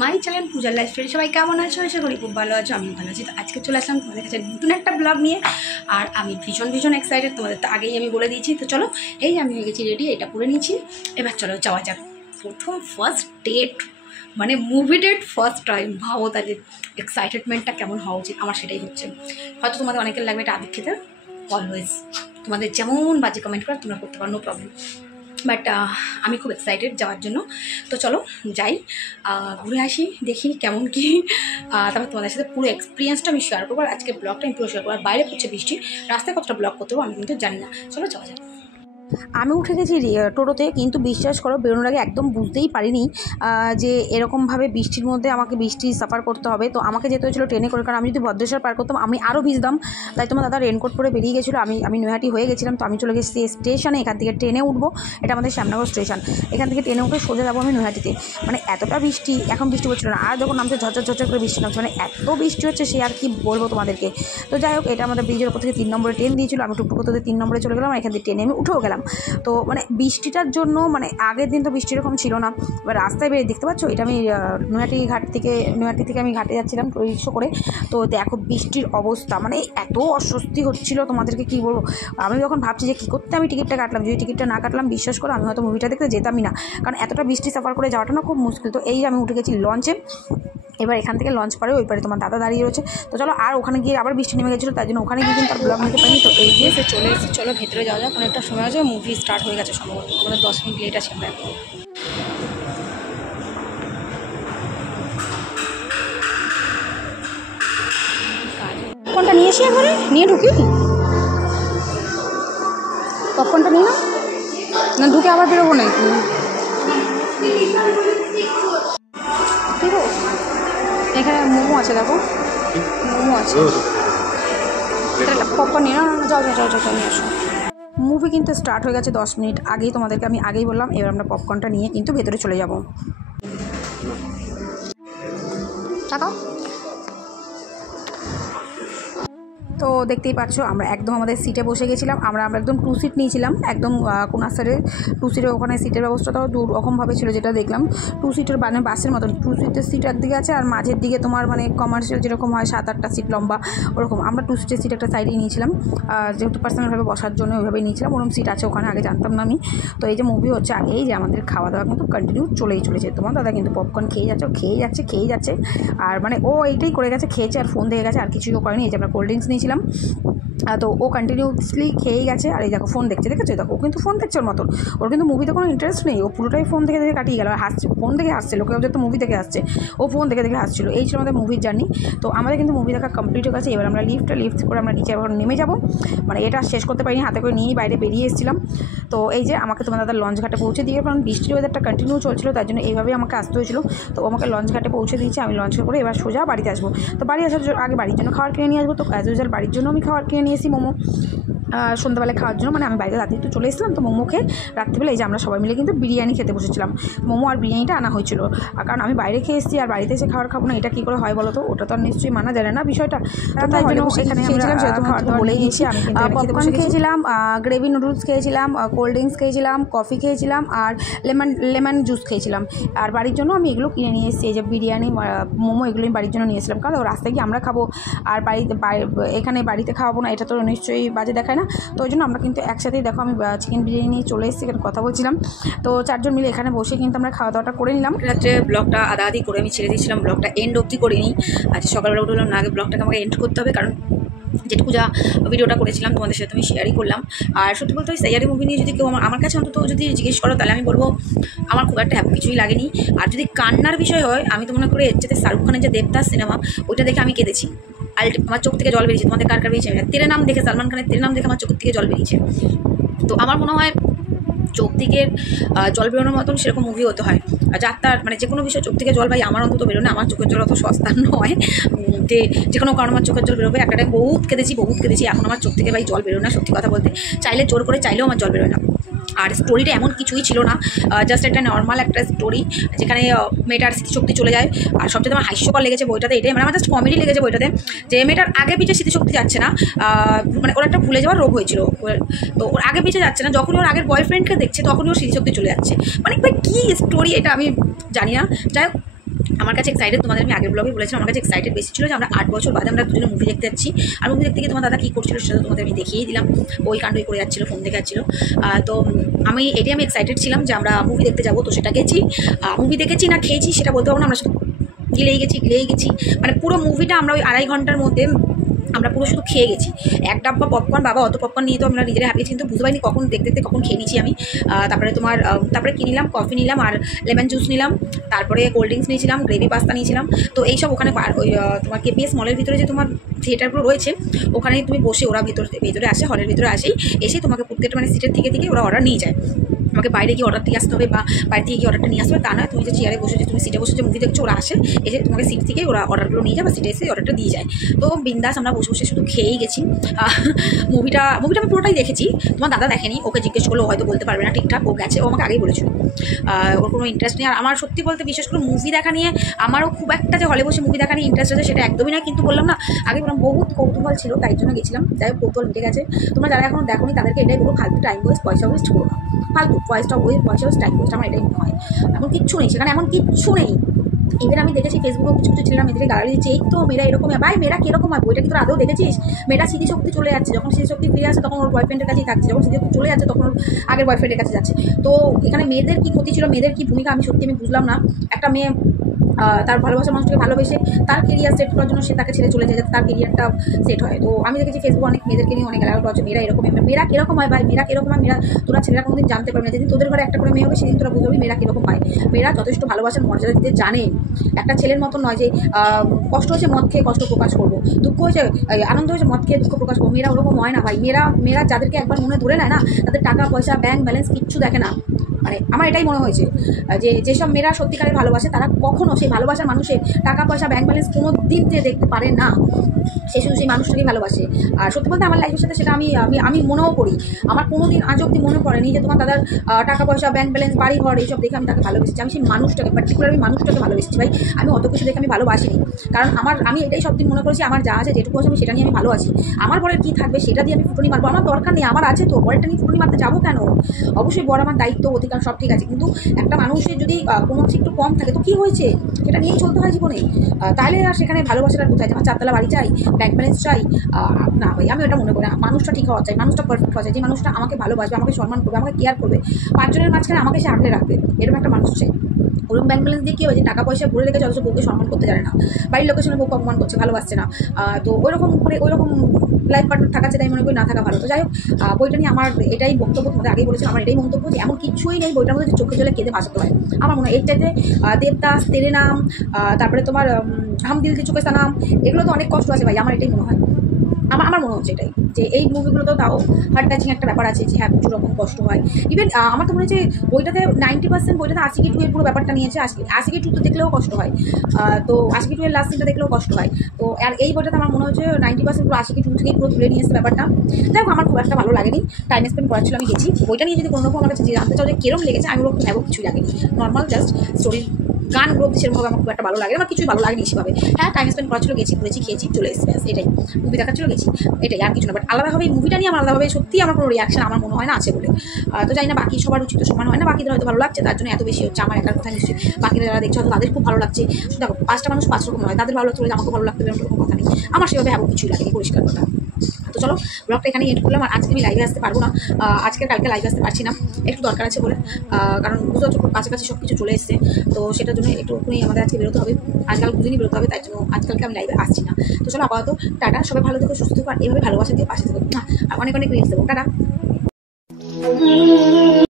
My channel পূজার lifestyle. সবাই কেমন আছো? আশা করি খুব ভালো আছো, আমিও ভালো আছি। তো আজকে চলে আসলাম তোমাদের কাছে নতুন একটা ব্লগ নিয়ে, আর আমি ভীষণ এক্সাইটেড। তোমাদের তো আগেই আমি বলে দিয়েছি। তো চলো, এই আমি হয়ে গেছি রেডি, এটা পরে নিয়েছি। এবার চলো যাওয়া যাক। ফার্স্ট ডেট মানে মুভি ডেট, ফার্স্ট টাইম। ভাবো তাহলে এক্সাইটেডমেন্টটা কেমন হওয়া উচিত। আমার সেটাই হচ্ছে। হয়তো তোমাদের অনেকের লাগবে এটা আবেগ খেতে, অলওয়েজ তোমাদের যেমন বাজে কমেন্ট করে তোমরা করতে পারো, নো প্রবলেম। বাট আমি খুব এক্সাইটেড যাওয়ার জন্য। তো চলো যাই, ঘুরে আসি, দেখি কেমন কি। তারপর তোমাদের সাথে পুরো এক্সপিরিয়েন্সটা আমি শেয়ার করবো। আর আজকে ব্লগটা আমি পুরো শেয়ার করবো। আর বাইরে পড়ছে বৃষ্টি, রাস্তায় কতটা ব্লগ করতে পারবো আমি কিন্তু জানি না। চলো যাওয়া যাক। আমি উঠে গেছি টোটোতে, কিন্তু বিশ্বাস করো বেরোনোর আগে একদম বুঝতেই পারিনি যে এরকমভাবে বৃষ্টির মধ্যে আমাকে বৃষ্টি সাফার করতে হবে। তো আমাকে যেতে হয়েছিলো ট্রেনে করে, কারণ আমি যদি ভদ্রেশ্বর পার করতাম আমি আরও ভিজতাম। তাই তোমার দাদা রেনকোট পরে বেরিয়ে গেছিলো। আমি নৈহাটি হয়ে গেছিলাম। তো আমি চলে গেছি স্টেশনে। এখান থেকে ট্রেনে উঠবো, এটা আমাদের শ্যামনগর স্টেশন। এখান থেকে ট্রেনে উঠে সোজা যাবো আমি নৈহাটিতে। মানে এতটা বৃষ্টি, এখন বৃষ্টি পড়ছিল না, আর যখন নামছে ঝরঝর করে বৃষ্টি নামছে, মানে এত বৃষ্টি হচ্ছে সে আর কি বলবো তোমাদেরকে। তো যাই হোক, এটা আমাদের ব্রিজের উপর থেকে 3 নম্বরে ট্রেন দিয়েছিল। আমি টুকটুক করতে 3 নম্বরে চলে গেলাম, এখান থেকে ট্রেনে আমি উঠেও গেলাম। তো মানে বৃষ্টিটার জন্য, মানে আগের দিন তো বৃষ্টি এরকম ছিল না। এবার রাস্তায় বেরিয়ে দেখতে পাচ্ছ, এটা আমি নৈহাটি থেকে আমি ঘাটে যাচ্ছিলাম রিক্সা করে। তো দেখো বৃষ্টির অবস্থা, মানে এত অস্বস্তি হচ্ছিল তোমাদেরকে কি বলবো। আমি যখন ভাবছি যে কী করতে আমি টিকিটটা কাটলাম, যদি টিকিটটা না কাটলাম বিশ্বাস করো আমি হয়তো মুভিটা দেখতে যেতামই না, কারণ এতটা বৃষ্টি সাফার করে যাওয়াটা না খুব মুশকিল। তো এই আমি উঠে গেছি লঞ্চে। এবার এখান থেকে লঞ্চ পারে ওই পারে তোমার দাদা দাঁড়িয়ে রয়েছে। তো চলো, আর ওখানে গিয়ে আবার বৃষ্টি নেমে গেছিলো, তার জন্য ওখানে গিয়ে কিন্তু ব্লগ নিতে পারিনি। তো এই গিয়ে চলে এসেছি। চলো ভেতরে যাওয়া যাক, অনেকটা সময় আছে, মুভি স্টার্ট হয়ে গেছে সম্ভবত। আমাদের 10 মিনিট লেট আছে আমরা এখন। পপকর্নটা নিয়ে এসে একবারে নিয়ে ঢুকি, পপকর্নটা নিয়ে না ঢুকে আবার বেরোবো না একটু। ঠিক আছে, এখানে মোমো আছে, দেখো মোমো আছে। পপকর্ন নিয়ে না, যাও নিয়ে আসো। মুভি কিন্তু স্টার্ট হয়ে গেছে 10 মিনিট আগেই, তোমাদেরকে আমি আগেই বললাম। এবার আমরা পপকর্নটা নিয়ে কিন্তু ভেতরে চলে যাবো। টাকা তো দেখতেই পাচ্ছ, আমরা একদম আমাদের সিটে বসে গেছিলাম। আমরা একদম 2 সিট নিয়েছিলাম, একদম কোনার সাইডে 2 সিটের ওখানে সিটের ব্যবস্থাটাও দুরকমভাবে ছিল, যেটা দেখলাম 2 সিটের মানে বাসের মতন 2 সিটের সিট একদিকে আছে, আর মাঝের দিকে তোমার মানে কমার্শিয়াল যেরকম হয় 7-8টা সিট লম্বা, ওরকম আমরা 2 সিটের সিট একটা সাইডেই নিয়েছিলাম, যেহেতু পার্সোনালভাবে বসার জন্য ওইভাবেই নিয়েছিলাম। ওরকম সিট আছে ওখানে, আগে জানতাম না আমি। তো এই যে মুভি হচ্ছে, আর এই যে আমাদের খাওয়া দাওয়া কিন্তু কন্টিনিউ চলেছে। তোমার দাদা কিন্তু পপকর্ন খেয়ে যাচ্ছে। আর মানে ও এইটাই করে গেছে, খেয়েছে আর ফোন দেখে গেছে, আর কিছুই করেনি। এই যে আমরা কোল্ড ড্রিঙ্কস নিয়েছিলাম, তো ও কন্টিনিউসলি খেয়েই গেছে। আর এই দেখো ফোন দেখছে, দেখো ও কিন্তু ফোন দেখছে ওর মতন, ওর কিন্তু মুভিতে কোনো ইন্টারেস্ট নেই। ও পুরোটাই ফোন দেখে কাটিয়ে গেল, আর হাসছে, ফোন দেখে হাসছে। লোকে যত মুভি দেখে আসছে, ও ফোন দেখে হাসছিল। এই ছিল আমাদের মুভির জার্নি। তো আমাদের কিন্তু মুভি দেখা কমপ্লিট হয়ে গেছে। এবার আমরা লিফট করে আমরা নিচে এখন নেমে যাবো। মানে এটা শেষ করতে পারিনি, হাতে করে নিয়েই বাইরে বেরিয়ে এসেছিলাম। তো এই যে আমাকে তোমার দাদা লঞ্চ ঘাটে পৌঁছে দিয়ে, কারণ বৃষ্টির ওয়েদারটা কন্টিনিউ চলছিল, তার জন্য এইভাবেই আমাকে আসতে হয়েছিল। তো আমাকে লঞ্চ ঘাটে পৌঁছে দিয়েছে, আমি লঞ্চে করে এবার সোজা বাড়িতে আসবো। তো বাড়ি আসার আগে বাড়ির জন্য খাবার কিনে নিয়ে আসবো। তো অ্যাজ ইউজুয়াল বাড়ির জন্য আমি খাবার কিনে নিয়েছি, মোমো সন্ধ্যাবেলায় খাওয়ার জন্য। মানে আমি বাড়িতে রাতে একটু চলে এসেছিলাম, তো মোমো খেয়ে রাত্রিবেলা এই যে আমরা সবাই মিলে কিন্তু বিরিয়ানি খেতে বসেছিলাম। মোমো আর বিরিয়ানিটা আনা হয়েছিল, কারণ আমি বাইরে খেয়ে এসেছি আর বাড়িতে এসে খাবার খাবো না, এটা কী করে হয় বলো তো? ওটা তো আর নিশ্চয়ই মানা যায় না বিষয়টা। তাই জন্য এখানে খেয়েছিলাম, সেহেতু খাওয়া দাওয়া বলেই দিচ্ছি। আমি পপকর্ন খেয়েছিলাম, গ্রেভি নুডলস খেয়েছিলাম, কোল্ড ড্রিঙ্কস খেয়েছিলাম, কফি খেয়েছিলাম, আর লেমন জুস খেয়েছিলাম। আর বাড়ির জন্য আমি এগুলো কিনে নিয়ে এসেছি, এই যে বিরিয়ানি, মোমো, এগুলো আমি বাড়ির জন্য নিয়ে এসেছিলাম, কারণ রাস্তায় গিয়ে আমরা খাবো আর এখানে বাড়িতে খাওয়াবো না, এটা তো নিশ্চয়ই বাজে দেখায় না। তো ওই জন্য আমরা কিন্তু একসাথেই, দেখো আমি চিকেন বিরিয়ানি নিয়ে চলে এসেছি, এখানে কথা বলছিলাম। তো 4 জন মিলে এখানে বসে কিন্তু আমরা খাওয়া দাওয়াটা করে নিলাম। রাত্রে ব্লগটা আধি করে আমি ছেড়ে দিয়েছিলাম, ব্লগটা এন্ড অবধি করিনি। আজ সকালবেলা উঠলাম না, আগে ব্লগটাকে আমাকে এন্ড করতে হবে, কারণ যেটুকু যা ভিডিওটা করেছিলাম তোমাদের সাথে আমি শেয়ারই করলাম। আর সত্যি বলতে সাইয়ারি মুভি নিয়ে যদি কেউ আমার কাছে অন্তত যদি জিজ্ঞেস করো, তাহলে আমি বলবো আমার খুব একটা কিছুই লাগেনি। আর যদি কান্নার বিষয় হয়, আমি তো মনে করি এর সাথে শাহরুখ খানের যে দেবদাস সিনেমা, ওইটা দেখে আমি কেঁদেছি। আমার চোখ থেকে জল বেরিয়েছে। তোমাদের কার বেরিয়েছে? তেরে নাম দেখে, সালমান খানের তেরে নাম দেখে আমার চোখ থেকে জল বেরিয়েছে। তো আমার মনে হয় চোখ থেকে জল বেরোনোর মতন সেরকম মুভি হতে হয়। যাত্রার মানে যে কোনো বিষয় চোখ থেকে জল, ভাই আমার অন্তত বেরোনো, আমার চোখের জল অত সস্তা নয় যে কোনো কারণ আমার চোখের জল বেরোবে। একটা টাইম বহুত কেঁদেছি, এখন আমার চোখ থেকে ভাই জল বেরোয় না, সত্যি কথা বলতে। চাইলে জোর করে চাইলেও আমার জল বেরোয় না। আর স্টোরিটা এমন কিছুই ছিল না, জাস্ট একটা নর্মাল একটা স্টোরি যেখানে মেয়েটার স্মৃতিশক্তি চলে যায়। আর সবচেয়ে আমার হাস্যকর লেগেছে বইটাতে এটাই, মানে আমার জাস্ট কমেডি লেগেছে বইটাতে, যে মেয়েটার আগে পিছিয়ে স্মৃতিশক্তি যাচ্ছে না, মানে ওর একটা ভুলে যাওয়ার রোগ হয়েছিল, তো ওর আগে পিছিয়ে যাচ্ছে না, যখনই ওর আগের বয়ফ্রেন্ডকে দেখছে তখনই ওর স্মৃতিশক্তি চলে যাচ্ছে। মানে ভাই কী স্টোরি এটা আমি জানি না। যাই হোক, আমার কাছে এক্সাইটেড, তোমাদের আমি আগের ব্লগে বলেছিলাম আমার কাছে এক্সাইটেড বেশি ছিল যে আমরা 8 বছর বাদে আমরা দুজনে মুভি দেখতে যাচ্ছি। আর মুভি দেখতে গিয়ে তোমার দাদা কী করছিল সেটা তোমাদের আমি দেখিয়েই দিলাম, ওই কাণ্ডই করে যাচ্ছিলো, ফোন দেখে যাচ্ছিলো। তো আমি এক্সাইটেড ছিলাম যে আমরা মুভি দেখতে যাবো, তো সেটা গেছি। মুভি দেখেছি না খেয়েছি সেটা বলতে পারবো না, আমরা শুধু গিলেই গেছি। মানে পুরো মুভিটা আমরা ওই 2.5 ঘন্টার মধ্যে আমরা পুরো শুধু খেয়ে গেছি। এক ডাব্বা পপকর্ন, বাবা অত পপকর্ন নিয়ে তো আমরা নিজেরা হ্যাপি, কিন্তু বুঝতে পারিনি কখন দেখতে কখন খেয়ে নিয়েছি আমি। তারপরে কি নিলাম, কফি নিলাম আর লেমন জুস নিলাম, তারপরে কোল্ড ড্রিঙ্কস নিয়েছিলাম, গ্রেভি পাস্তা নিয়েছিলাম। তো এইসব ওখানে ওই তোমার কেপিএস মলের ভিতরে যে তোমার থিয়েটারগুলো রয়েছে ওখানে তুমি বসে, ওরা ভেতরে আসে, হলের ভিতরে এসে তোমাকে প্রত্যেকটা মানে সিটের থেকে ওরা অর্ডার নিয়ে যায়। আমাকে বাইরে গিয়ে অর্ডার দিয়ে আসতে হবে বা বাইরে থেকে গিয়ে অর্ডারটা নিয়ে আসতে হবে তা নয়, তুমি যে চেয়ারে বসে যে তুমি সিটে বসে যে মুভি দেখছো ওরা আসে, এসে তোমাকে সিট থেকে ওরা অর্ডারগুলো নিয়ে যায় বা সিটে এসে অর্ডারটা দিয়ে যায়। তো বিন্দাস আমরা বসে শুধু খেয়েই গেছি। মুভিটা আমি পুরোটাই দেখেছি, তোমার দাদা দেখেনি, ওকে জিজ্ঞেস করলো হয়তো বলতে পারবে না ঠিকঠাক, ও গেছে, ও আমাকে আগেই বলেছিল ওর কোনো ইন্টারেস্ট নেই। আর আমার সত্যি বলতে বিশেষ করে মুভি দেখা নিয়ে আমারও খুব একটা যে হলে বসে মুভি দেখা নিয়ে ইন্টারেস্ট আছে সেটা একদমই না, কিন্তু বললাম না আগে বললাম বহুত কৌতূহল ছিল তাই জন্য গেছিলাম। যাই হোক কৌতূহল মিটে গেছে। তোমরা যারা এখন দেখোনি তাদেরকে এটাই বলবো, ফালতু টাইম ওয়েস্ট, পয়সা ওয়েস্ট করো না, ফালতু পয়সা ওয়েস্ট টাইম ওয়েস্ট, আমার এটাই মনে হয়। এমন কিচ্ছু নেই সেখানে, এমন কিচ্ছু নেই। ইভেন আমি দেখেছি ফেসবুকেও কিছু ছেলেরা মেয়েদের গাড়ি দিচ্ছে, এই তো মেয়েরা এরকম হয়। ভাই মেয়েরা কীরকম হয় বইটা কি তোর আদৌ দেখেছিস? মেয়েটা স্মৃতিশক্তি চলে যাচ্ছে, যখন স্মৃতিশক্তি ফিরে আসে তখন ওর বয়ফ্রেন্ডের কাছেই থাকছে, যখন স্মৃতিশক্তি চলে যাচ্ছে তখন ওর আগের বয়ফ্রেন্ডের কাছে যাচ্ছে। তো এখানে মেয়েদের কী ক্ষতি ছিল, মেয়েদের কী ভূমিকা আমি বুঝলাম না। একটা মেয়ে তার ভালোবাসার মানুষটাকে ভালোবেসে তার কেরিয়ার সেট করার জন্য সে তাকে ছেড়ে চলে যায় যাতে তার কেরিয়ারটা সেট হয়। তো আমি দেখেছি ফেসবুকে অনেক মেয়েদেরকে নিয়ে অনেক গালাগাল হচ্ছে, মেয়েরা এরকম, মেয়েরা কীরকম হয় ভাই, মেয়েরা কীরকম হয়, মেয়েরা তোরা ছেলেরা কোনোদিন জানতে পারবে না। যেদিন তোদের ঘরে একটা করে মেয়ে হবে সেদিন তোরা বুঝবি মেয়েরা কীরকম হয়। মেয়েরা যথেষ্ট ভালোবাসার মর্যাদা দিতে জানে, একটা ছেলের মতন নয় যে কষ্ট হয়েছে মদ খেয়ে কষ্ট প্রকাশ করবো, দুঃখ হয়েছে আনন্দ হয়েছে মদ খেয়ে দুঃখ প্রকাশ করবো। মেয়েরা ওরকম হয় না ভাই। মেয়েরা যাদেরকে একবার মনে ধরে নেয় না, তাদের টাকা পয়সা ব্যাংক ব্যালেন্স কিচ্ছু দেখে না। মানে আমার এটাই মনে হয়েছে যে যেসব মেয়েরা সত্যিকারের ভালোবাসে তারা কখনো সেই ভালোবাসার মানুষের টাকা পয়সা ব্যাংক ব্যালেন্স কোনো দিন যে দেখতে পারে না, সে শুধু সেই মানুষটাকেই ভালোবাসে। আর সত্যি বলতে আমার লাইফের সাথে সেটা আমি মনেও করি। আমার কোনো দিন আজ অব্দি মনে পড়েনি যে তোমার দাদার টাকা পয়সা ব্যাংক ব্যালেন্স বাড়ি ঘর এইসব দেখে আমি তাকে ভালোবেসেছি। আমি সেই মানুষটাকে পার্টিকুলার মানুষটাকে ভালোবেসেছি ভাই। আমি অত কিছু দেখে আমি ভালোবাসিনি, কারণ আমি এটাই সব দিন মনে করেছি আমার যা আছে যেটুকু আছে আমি সেটা নিয়ে আমি ভালো আছি। আমার পরের কী থাকবে সেটা দিয়ে আমি ফুটনি মারবো, আমার দরকার নেই, আমার আছে তো, পরেরটা নিয়ে ফুটনি মারতে যাবো কেন? অবশ্যই বড় আমার দায়িত্ব অধিকার সব ঠিক আছে, কিন্তু একটা মানুষের যদি কোনো কিছু একটু কম থাকে তো কী হয়েছে, সেটা নিয়েই চলতে হয় জীবনে। তাহলে আর সেখানে ভালোবাসাটা কোথায়? আমার 4 তলা বাড়ি চাই, ব্যাংক ব্যালেন্স চাই না ভাই। আমি ওটা মনে করি না। মানুষটা ঠিক হওয়া চাই, মানুষটা পারফেক্ট হওয়া চাই, যে মানুষটা আমাকে ভালোবাসবে, আমাকে সম্মান করবে, আমাকে কেয়ার করবে, 5 জনের মাঝখানে আমাকে সে আগলে রাখবে, এরকম একটা মানুষ চাই। ওরকম ব্যাংক ব্যালেন্স দিয়ে কী হয় যে টাকা পয়সা ভরে রেখে যথেষ্ট বউকে সম্মান করতে জানে না, বাড়ির লোকের সঙ্গে বউকে অপমান করছে, ভালোবাসছে না। তো ওইরকম লাইফ পার্টনার থাকা তাই মনে করি না থাকা ভালো। তো যাই হোক, বইটা নিয়ে আমার এটাই বক্তব্য, তোমাদের আগেই বলেছিলাম আমার এটাই মন্তব্য যে এমন কিছুই নেই বইটার মধ্যে যে চোখে জলে কেঁদে ভাসাতে হয়। আমার মনে হয় এর চাইতে দেবদাস, তেরে নাম, তারপরে তোমার হাম দিল দে চুকে সানাম, এগুলো তো অনেক কষ্ট আছে ভাই। আমার এটাই মনে হয়, আমার মনে হচ্ছে এটাই, যে এই মুভিগুলো তো তাও হার্ট টাচিং একটা ব্যাপার আছে, যে হ্যাঁ প্রচুর রকম কষ্ট হয়। ইভেন আমার তো মনে হচ্ছে বইটাতে 90% বইটাতে আশিকি 2 এর পুরো ব্যাপারটা নিয়েছে। আশিকি 2 তো দেখলেও কষ্ট হয়, তো আশিকি 2 এর লাস্ট সিনটা দেখলেও কষ্ট হয়। তো আর এই বইটাতে আমার মনে হচ্ছে 90% পুরো আশিকি 2 থেকেই পুরো তুলে নিয়ে এসেছে ব্যাপারটা। যাই হোক, আমার খুব একটা ভালো লাগেনি, টাইম স্পেন্ড করার ছিল, আমি গেছি। বইটা নিয়ে যদি কোনো রকম আমার কাছে জানতে চাও যে কিরম লেগেছে, আমি ওরকম ভেবো কিছুই লাগেনি, নর্মাল জাস্ট স্টোরির গানগুলো সেরকমভাবে আমার খুব একটা ভালো লাগে, আমার কিছুই ভালো লাগেনি সেভাবে। হ্যাঁ টাইম স্পেন্ড করা ছিল, গেছি ঘুরেছি খেয়েছি চলে এসেছি, ব্যাস এটাই। মুভি দেখার ছিল গেছি, এটাই, আর কিছু না। বাট আলাদাভাবে মুভিটা নিয়ে আমার আলাদাভাবে সত্যি আমার কোনো রিয়াকশন আমার মনে হয় না আছে বলে। তো জানি না বাকি সবার উচিত সমান হয় না, বাকিদের হয়তো ভালো লাগছে তার জন্য এত বেশি হচ্ছে, আমার একার কথা নিশ্চয়ই বাকিরা যারা দেখছে হয়তো তাদের খুব ভালো লাগছে। দেখো 5টা মানুষ 5 রকম হয়, তাদের ভালো লাগছে বলে আমাকে ভালো লাগতে এরকম কোনো কথা নেই। আমার সেভাবে এমন কিছুই লাগেনি, পরিষ্কার কথা। তো চলো ব্লগটা এখানেই এন্ড করলাম। আর আজকে আমি লাইভে আসতে পারবো না, কালকে লাইভে আসতে পারছি না, একটু দরকার আছে বলে, কারণ বুঝতে পারছো খুব কাছাকাছি সব কিছু চলে এসছে। তো সেটার জন্য একটুখানি আমাদের আজকে বেরোতে হবে, আজকাল দুদিনই বেরোতে হবে, তাই জন্য আজকালকে আমি লাইভে আসছি না। তো চলো আপাতত টাটা, সবাই ভালো থেকো, সুস্থ থেকো, আর এভাবে ভালোবাসা দিয়ে পাশে থেকো, আর অনেক অনেক রিলস দেবো, টাটা।